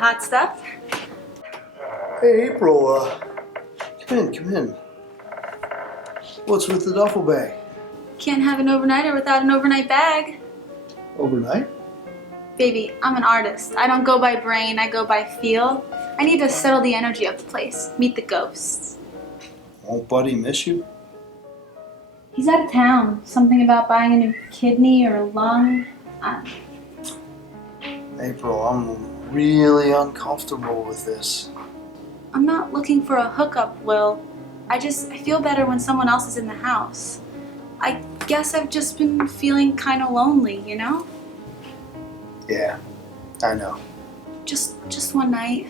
hot stuff. Hey, April, come in. What's with the duffel bag? Can't have an overnighter without an overnight bag. Overnight? Baby, I'm an artist. I don't go by brain, I go by feel. I need to settle the energy of the place, meet the ghosts. Won't Buddy miss you? He's out of town. Something about buying a new kidney or a lung. April, I'm really uncomfortable with this. I'm not looking for a hookup, Will. I feel better when someone else is in the house. I guess I've just been feeling kind of lonely, you know? Yeah, I know. Just one night.